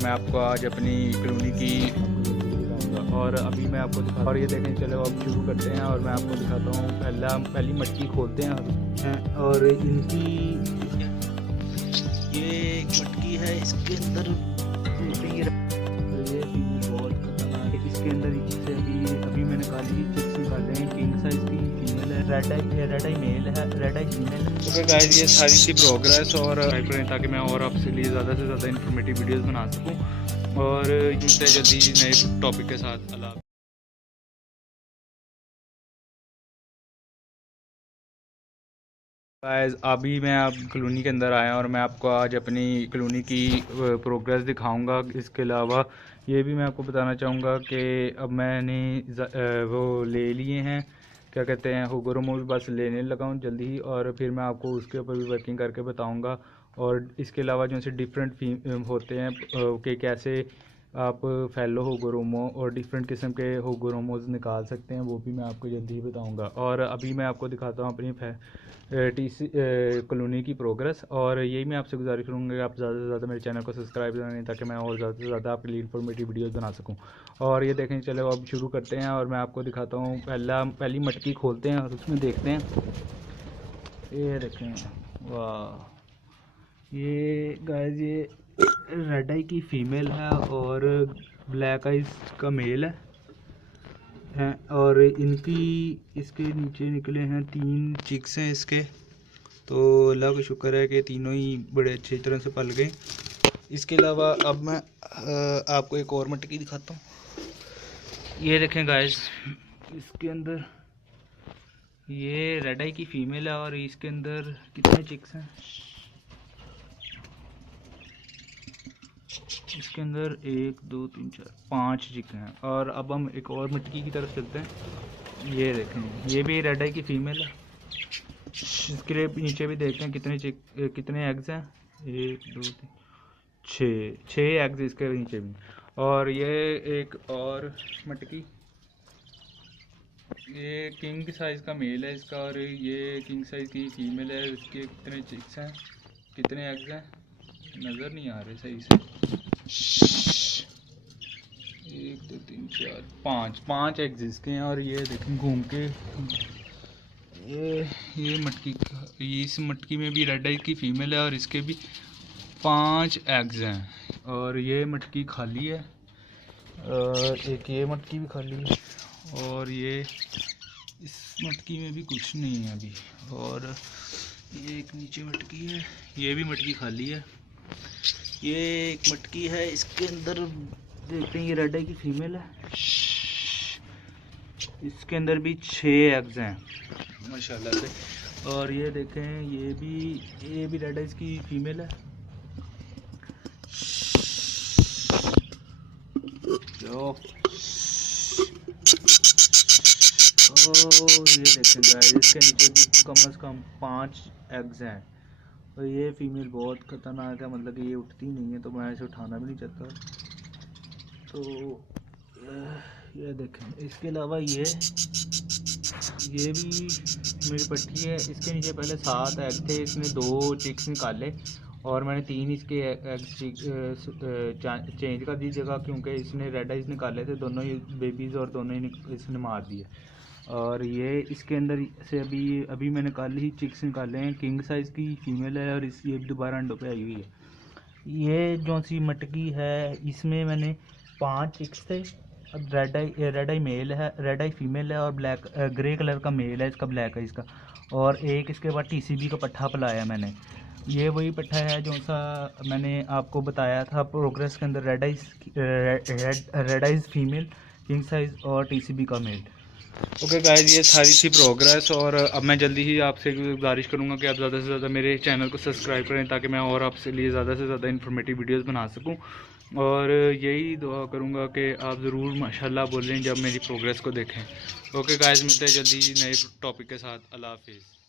मैं आपको आज अपनी कॉलोनी की दिखाऊंगा। और अभी मैं आपको दिखा और ये देखें, चलो अब शुरू करते हैं और मैं आपको दिखाता हूँ। पहली मटकी खोलते हैं और इनकी ये एक मटकी है, इसके अंदर ये फीमेल बहुत खतरनाक है। इसके अंदर से अभी मैंने निकाली चिप्स निकाले हैं। किंग साइज की फीमेल है, रेड आई मेल है, रेड आई फीमेल है। ओके गाइस, ये सारी सी प्रोग्रेस और सब्सक्राइब करें ताकि मैं और आपके लिए ज़्यादा से ज़्यादा इन्फॉर्मेटिव वीडियोस बना सकूं। और मिलते हैं जल्दी नए टॉपिक के साथ। अल्लाह। गाइस, अभी मैं आप कॉलोनी के अंदर आया और मैं आपको आज अपनी कॉलोनी की प्रोग्रेस दिखाऊंगा। इसके अलावा ये भी मैं आपको बताना चाहूँगा कि अब मैंने वो ले लिए हैं, क्या कहते हैं, हुगोरोमो भी बस लेने लगा हूँ जल्दी ही। और फिर मैं आपको उसके ऊपर भी वर्किंग करके बताऊँगा। और इसके अलावा जो से डिफरेंट होते हैं कि कैसे आप फैलो हुगोरोमो और डिफरेंट किस्म के हुगोरोमोज निकाल सकते हैं, वो भी मैं आपको जल्दी ही बताऊँगा। और अभी मैं आपको दिखाता हूँ अपनी कॉलोनी की प्रोग्रेस। और यही मैं आपसे गुजारिश करूँगा कि आप ज़्यादा से ज़्यादा मेरे चैनल को सब्सक्राइब करें ताकि मैं और ज़्यादा से ज़्यादा आपके लिए इन्फॉर्मेटिव वीडियोस बना सकूँ। और ये देखें, चलो अब शुरू करते हैं और मैं आपको दिखाता हूँ। पहली मटकी खोलते हैं और उसमें देखते हैं। ये देखें, वाह, ये गाइस ये रेड आई की फ़ीमेल है और ब्लैक आइज का मेल है। और इनकी इसके नीचे निकले हैं 3 चिक्स हैं इसके। तो अल्लाह का शुक्र है कि तीनों ही बड़े अच्छी तरह से पल गए। इसके अलावा अब मैं आपको एक और मटकी दिखाता हूँ। ये देखें गाइस, इसके अंदर ये रेड आई की फ़ीमेल है और इसके अंदर कितने चिक्स हैं। इसके अंदर 1 2 3 4 5 चिक हैं। और अब हम एक और मटकी की तरफ चलते हैं। ये देखें, ये भी रेड आई की फ़ीमेल है। इसके लिए नीचे भी देखते हैं कितने एग्स हैं। 1 2 3 6 एग्स इसके नीचे भी। और ये एक और मटकी, ये किंग साइज़ का मेल है इसका और ये किंग साइज़ की फीमेल है। इसके कितने चिक्स हैं, कितने एग्स हैं, नज़र नहीं आ रहे सही से। 1 2 3 4 5 एग्स इसके हैं। और ये देखें घूम के, ये मटकी, इस मटकी में भी रेड आई की फ़ीमेल है और इसके भी 5 एग्स हैं। और ये मटकी खाली है और एक ये मटकी भी खाली है। और ये इस मटकी में भी कुछ नहीं है अभी। और ये एक नीचे मटकी है, ये भी मटकी खाली है। ये एक मटकी है, इसके अंदर देखते हैं, ये रेड आई की फ़ीमेल है। इसके अंदर भी 6 एग्स हैं माशाल्लाह से। और ये देखें, ये भी रेड आइज की फीमेल है। जो ये देखें गाइस, इसके नीचे भी कम से कम 5 एग्स हैं। और ये फीमेल बहुत ख़तरनाक है, मतलब कि ये उठती नहीं है तो मैं इसे उठाना भी नहीं चाहता। तो ये देखें, इसके अलावा ये भी मेरी पट्टी है। इसके नीचे पहले 7 एग थे, इसने 2 चिक्स निकाले और मैंने 3 इसके एग्स चेंज कर दी जगह, क्योंकि इसने रेड आइज निकाले थे, दोनों ही बेबीज़, और दोनों ही इसने मार दिए। और ये इसके अंदर से अभी मैंने निकाली चिक्स निकाले हैं। किंग साइज़ की फ़ीमेल है और ये दोबारा अंडों पे आई हुई है। ये जो सी मटकी है, इसमें मैंने 5 चिक्स थे। रेड आई मेल है, रेड आई फीमेल है और ब्लैक ग्रे कलर का मेल है इसका, ब्लैक है इसका। और एक इसके बाद टीसीबी का पट्ठा पलाया मैंने। ये वही पट्ठा है जो सा मैंने आपको बताया था प्रोग्रेस के अंदर, red eyes female, king size और टीसीबी का मेल। ओके गाइस, ये सारी सी प्रोग्रेस। और अब मैं जल्दी ही आपसे गुजारिश करूंगा कि आप ज़्यादा से ज़्यादा मेरे चैनल को सब्सक्राइब करें ताकि मैं और आपसे लिए ज़्यादा से ज़्यादा इन्फॉर्मेटिव वीडियोस बना सकूं। और यही दुआ करूंगा कि आप ज़रूर माशाल्लाह बोलें जब मेरी प्रोग्रेस को देखें। ओके गाइस, मिलते हैं जल्दी नए टॉपिक के साथ। अल्लाह हाफिज़।